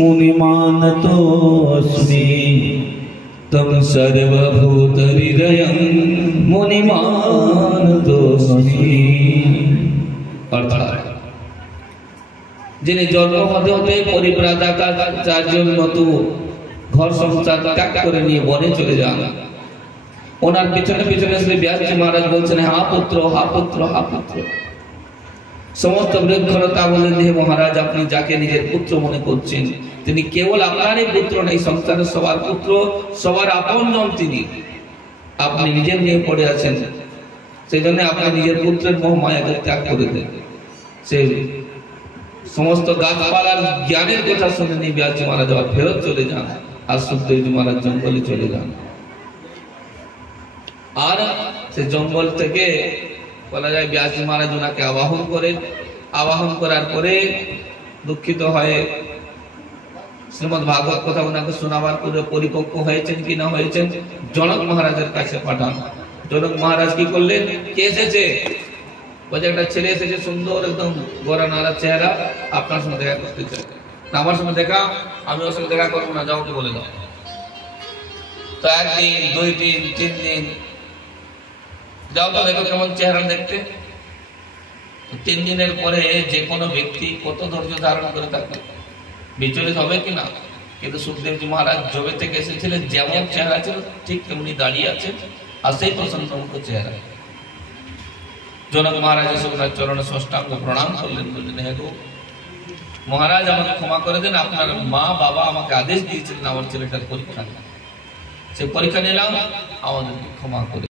मुनिमानतोऽस्मि तं सर्वभूतहृदयं मुनिमानतोऽस्मि। अर्थात যিনি জন্ম হতে হতে পরিব্রাজকাচার্যের মতো ঘর সংসার ত্যাগ করে নিয়ে বনে চলে যান, ওনার পিছনে পিছনে শ্রী ব্যাসজি মহারাজ বলছেন, হা পুত্র, হা পুত্র, হা পুত্র। সমস্ত বৃক্ষলতা বলেন, হে মহারাজ, আপনি যাকে নিজের পুত্র মনে করছেন তিনি কেবল আপনারই পুত্র নেই, সংসারের সবার পুত্র, সবার আপনজন তিনি। আপনি নিজের নিয়ে পড়ে আছেন, সেই জন্য আপনি নিজের পুত্রের মোহ মায়াকে ত্যাগ করে দেন। সেই সমস্ত গাছপালার জ্ঞানের কথা শুনে নিয়ে ব্যাসজি মহারাজ আবার ফেরত চলে যান, আর সুখদেবজি মহারাজ জঙ্গলে চলে যান। আর সে জঙ্গল থেকে বলা যায় ব্যাসজি মহারাজ ওনাকে আবাহন করেন। আবাহন করার পরে দুঃখিত হয়ে শ্রীমদ্ ভাগবত কথা ওনাকে শোনাবার পরে পরিপক্ক হয়েছেন কি না হয়েছেন জনক মহারাজের কাছে পাঠান। জনক মহারাজ কি করলেন, কে এসেছে? বলছে একটা ছেলে এসেছে, সুন্দর একদম গোরা নাড়া চেহারা, আপনার সঙ্গে দেখা করতে চাই। আমার সঙ্গে দেখা, আমি ওর সঙ্গে দেখা করবো না, যাও কি বলে দাও। তো একদিন, 2 দিন, 3 দিন, যাও তো দেখো কেমন চেহারা দেখতে। 3 দিনের পরে যে কোনো ব্যক্তি কত ধৈর্য ধারণ করে থাকবে, বিচলিত হবে কিনা? কিন্তু সুখদেবজি মহারাজ জবে থেকে এসেছিলেন, যেমন চেহারা ছিল ঠিক তেমনি দাঁড়িয়ে আছেন, আর সেই প্রসন্ন চেহারা। জনক মহারাজ এসে ওনার চরণে ষষ্ঠাঙ্গ প্রণাম করলেন, বললেন, হে গো মহারাজ, আমাকে ক্ষমা করে দেন, আপনার মা বাবা আমাকে আদেশ দিয়েছিলেন আমার ছেলেটার পরীক্ষা। সে পরীক্ষা নিলাম, আমাদেরকে ক্ষমা করে